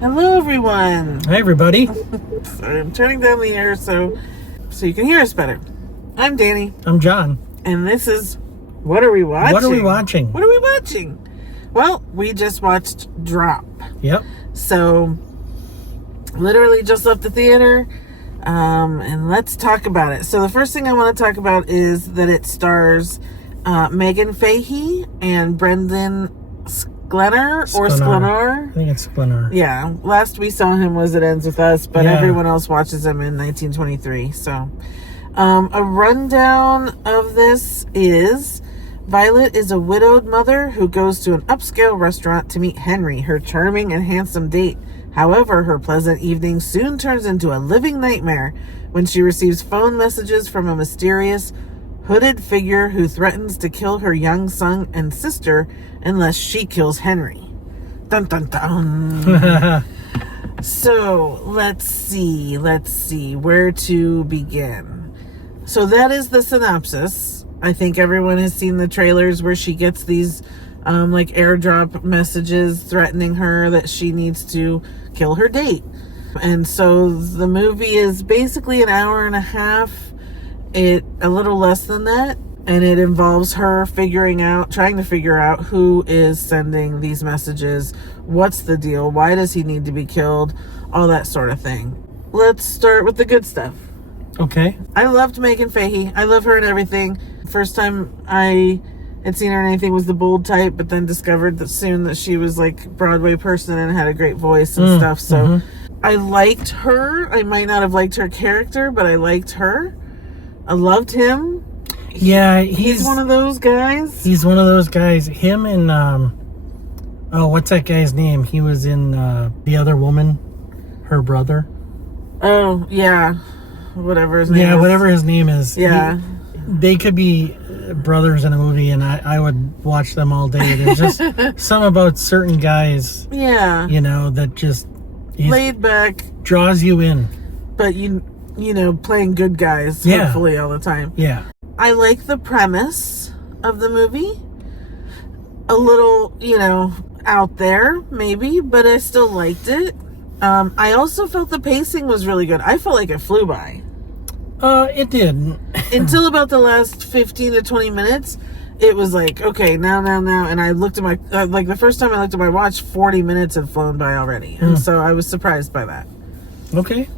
Hello, everyone. Hi, everybody. Sorry, I'm turning down the air so you can hear us better. I'm Danny, I'm John. and this is What Are We Watching? What are we watching? What are we watching? Well, we just watched Drop. Yep. So, literally just left the theater, and let's talk about it. So, the first thing I want to talk about is that it stars Meghann Fahy and Brendan Sklenar. I think it's Sklenar. Yeah, last we saw him was It Ends With Us, but Yeah. everyone else watches him in 1923. So, a rundown of this is Violet is a widowed mother who goes to an upscale restaurant to meet Henry, her charming and handsome date. However, her pleasant evening soon turns into a living nightmare when she receives phone messages from a mysterious hooded figure who threatens to kill her young son and sister unless she kills Henry. Dun dun dun. So, let's see where to begin. So that is the synopsis. I think everyone has seen the trailers where she gets these like airdrop messages threatening her that she needs to kill her date. And so the movie is basically an hour and a half, a little less than that, and it involves her trying to figure out who is sending these messages, what's the deal, why does he need to be killed, all that sort of thing. Let's start with the good stuff. Okay. I loved Meghann Fahy. I love her and everything. First time I had seen her in anything was The Bold Type, but then discovered that soon that she was like a Broadway person and had a great voice and stuff. So I liked her. I might not have liked her character, but I liked her. I loved him. Yeah, He's one of those guys. He's one of those guys. Him and what's that guy's name? He was in The Other Woman, her brother. Yeah. Whatever his name is. Yeah, whatever his name is. Yeah. They could be brothers in a movie, and I would watch them all day. There's just some about certain guys, Yeah. that just Laid back, draws you in. but you know, playing good guys, Yeah. hopefully all the time. Yeah. I like the premise of the movie. A little, out there, maybe, but I still liked it. I also felt the pacing was really good. I felt like it flew by. It did. Until about the last 15 to 20 minutes, it was like, okay, now. And I looked at my, the first time I looked at my watch, 40 minutes had flown by already. And so I was surprised by that. Okay.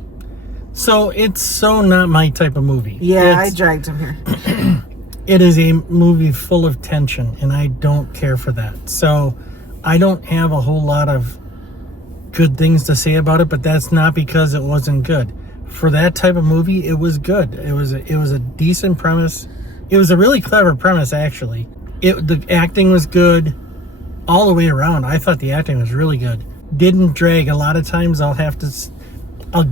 So it's so not my type of movie. Yeah, I dragged him here. It is a movie full of tension, and I don't care for that. So I don't have a whole lot of good things to say about it, but that's not because it wasn't good. For that type of movie, it was good. It was a decent premise. It was a really clever premise, actually. The acting was good all the way around. I thought the acting was really good. Didn't drag. A lot of times I'll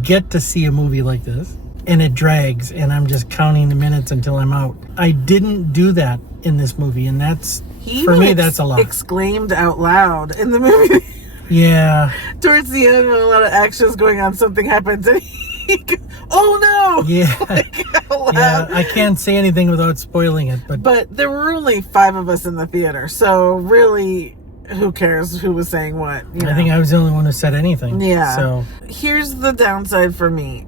get to see a movie like this, and it drags, and I'm just counting the minutes until I'm out. I didn't do that in this movie, and that's a lot. Exclaimed out loud in the movie. Yeah. Towards the end, when a lot of action's going on, something happens, and he goes, oh no! Yeah. Out loud. Yeah, I can't say anything without spoiling it, But there were only 5 of us in the theater, so really, who cares who was saying what? I think I was the only one who said anything. Yeah. So here's the downside for me.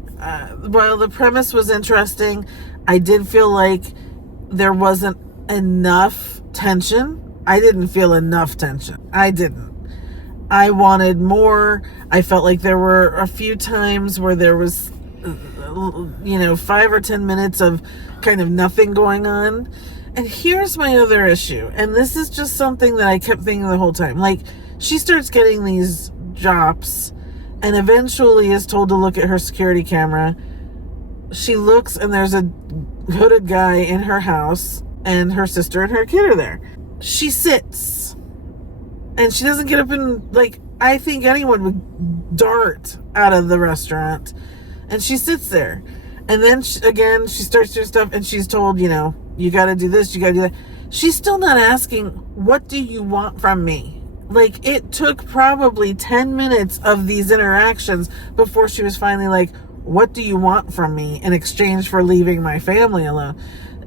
While the premise was interesting, I did feel like there wasn't enough tension. I didn't feel enough tension. I didn't. I wanted more. I felt like there were a few times where there was, 5 or 10 minutes of kind of nothing going on. And here's my other issue. And this is just something that I kept thinking the whole time. Like, she starts getting these drops and eventually is told to look at her security camera. She looks and there's a hooded guy in her house and her sister and her kid are there. She sits and she doesn't get up and, I think anyone would dart out of the restaurant, and she sits there. And then she starts doing stuff and she's told, you got to do this, you got to do that. She's still not asking, what do you want from me? It took probably 10 minutes of these interactions before she was finally like, what do you want from me in exchange for leaving my family alone?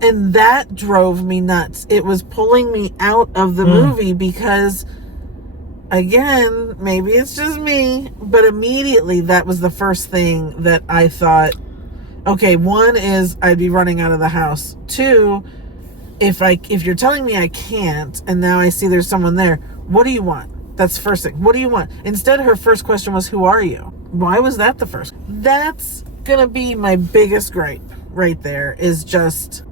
And that drove me nuts. It was pulling me out of the movie because again, maybe it's just me, but immediately that was the first thing that I thought, okay, one is I'd be running out of the house. Two, if you're telling me I can't, and now I see there's someone there, what do you want? That's the first thing. What do you want? Instead, her first question was, who are you? Why was that the first? That's gonna be my biggest gripe right there, is just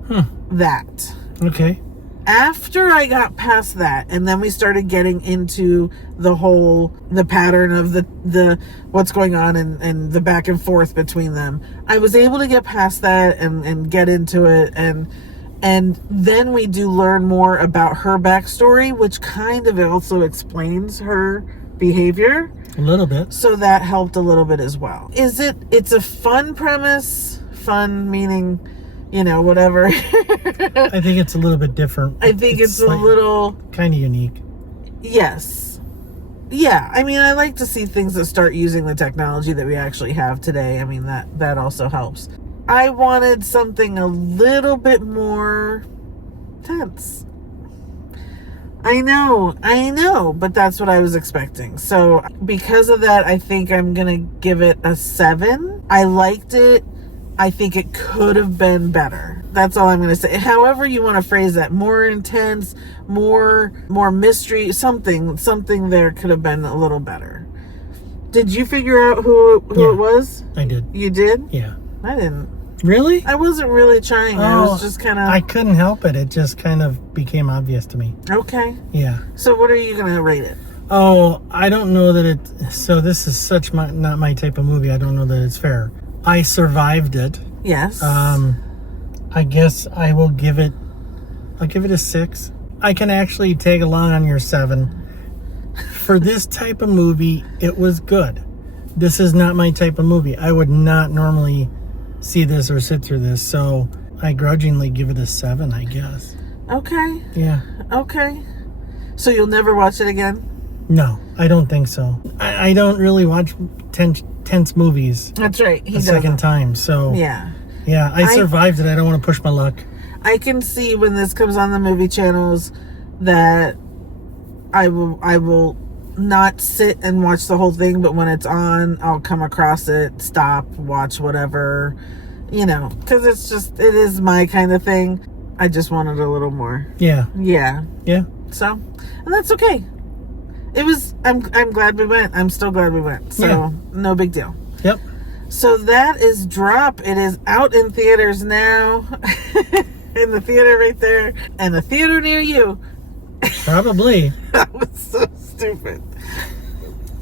that. Okay. After I got past that, and then we started getting into the pattern of the what's going on and the back and forth between them, I was able to get past that and get into it, and then we do learn more about her backstory, which kind of also explains her behavior A little bit. so that helped a little bit as well. It's a fun premise, fun meaning, whatever. I think it's a little bit different. I think it's a little kind of unique. Yes. Yeah, I mean, I like to see things that start using the technology that we actually have today. I mean, that also helps. I wanted something a little bit more tense. I know, but that's what I was expecting. So because of that, I think I'm gonna give it a 7. I liked it. I think it could have been better. That's all I'm going to say. However you want to phrase that, more intense, more mystery, something there could have been a little better. Did you figure out who it was? I did. You did? Yeah. I didn't. Really? I wasn't really trying. I was just kind of... I couldn't help it. It just kind of became obvious to me. Okay. Yeah. So what are you going to rate it? Oh, I don't know that it... So this is not my type of movie. I don't know that it's fair. I survived it. Yes. I guess I'll give it a 6. I can actually tag along on your 7. For this type of movie, it was good. This is not my type of movie. I would not normally see this or sit through this, so I grudgingly give it a 7, I guess. Okay. Yeah. Okay. So you'll never watch it again? No, I don't think so. I don't really watch tense movies. That's right. He a second time, so yeah. Yeah, I survived it. I don't want to push my luck. I can see when this comes on the movie channels that I will not sit and watch the whole thing, but when it's on, I'll come across it, stop, watch whatever, because it is my kind of thing. I just wanted a little more. Yeah. Yeah. Yeah. So, and that's okay. I'm glad we went. I'm still glad we went. So, yeah. No big deal. Yep. So that is Drop. It is out in theaters now. In the theater right there. And a theater near you. Probably. That was so stupid.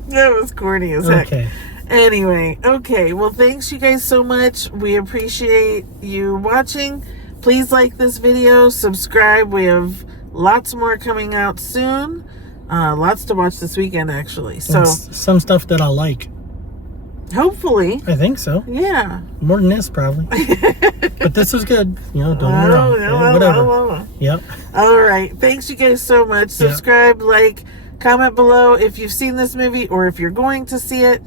That was corny as heck. Okay. Anyway, okay. Well, thanks you guys so much. We appreciate you watching. Please like this video. Subscribe. We have lots more coming out soon. Lots to watch this weekend, actually. So some stuff that I'll like. Hopefully. I think so. Yeah. More than this, probably. But this was good. Don't get me wrong. Whatever. Yep. All right. Thanks you guys so much. Subscribe, like, comment below if you've seen this movie or if you're going to see it.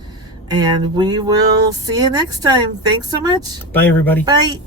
And we will see you next time. Thanks so much. Bye, everybody. Bye.